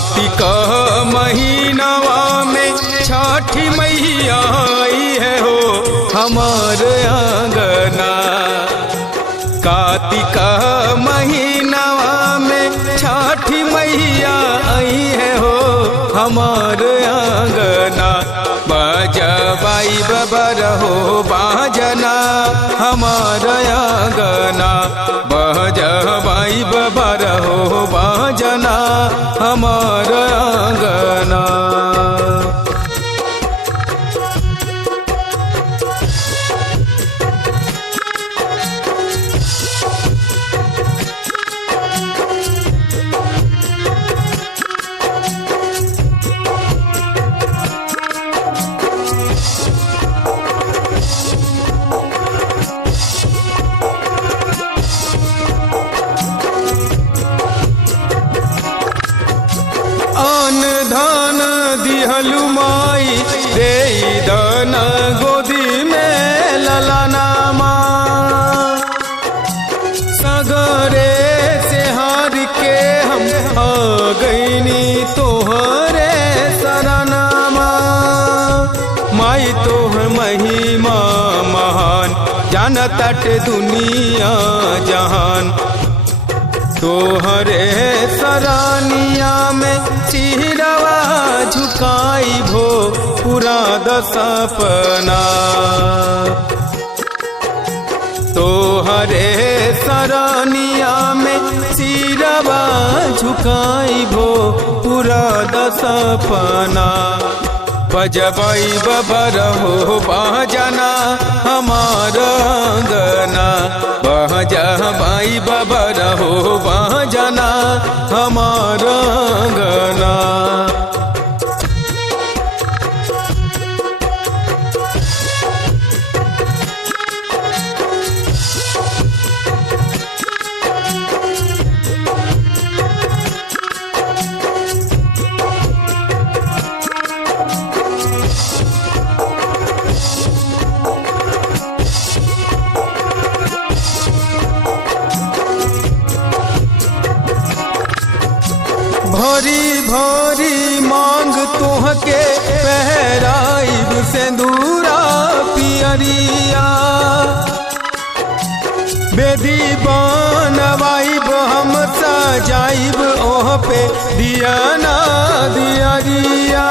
कार्तिक महीनावा में छठी मैया आई है हो हमारे आंगना। कार्तिक महीनावा में छठी मैया आई है हो हमारे आंगना। बजबाई बबर हो बाजना हमारा आंगना। बजबाई बबर हो बाजना हमारा आंगना। अन धन दिहलु माई दे दन गोदी में ललनामा। सगरे से हार के हम आ गईनी तोहरे शरणमा। माई तोहर महिमा महान जानत दुनिया जहान। तोहरे सरानिया में सिरवा झुकाई भो पूरा सपना। तोहरे सरानिया में सिरवा झुकाई भो पूरा सपना। बजबाई बबर हो बाजना हमारा आंगना। बजबाई बबर हो बाजना हमारा आंगना। भरी भरी मांग तुहके पहराइब सिंदूरा पियरिया। बेदी बनवाइब हम सजाइब ओह पे दिया ना दियरिया।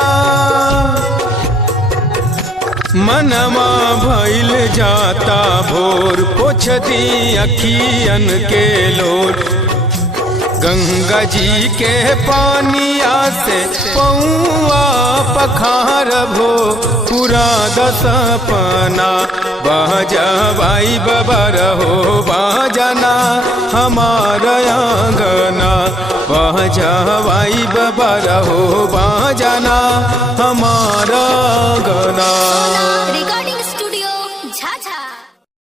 मनवा भइल जाता भोर पोछ दी अखियन के लोर। गंगा जी के पानिया से पौआ पखार भो पूरा सपना। बजबाई बबर हो बाजना हमारा आंगना। बजबाई बबर हो बाजना हमारा आंगना।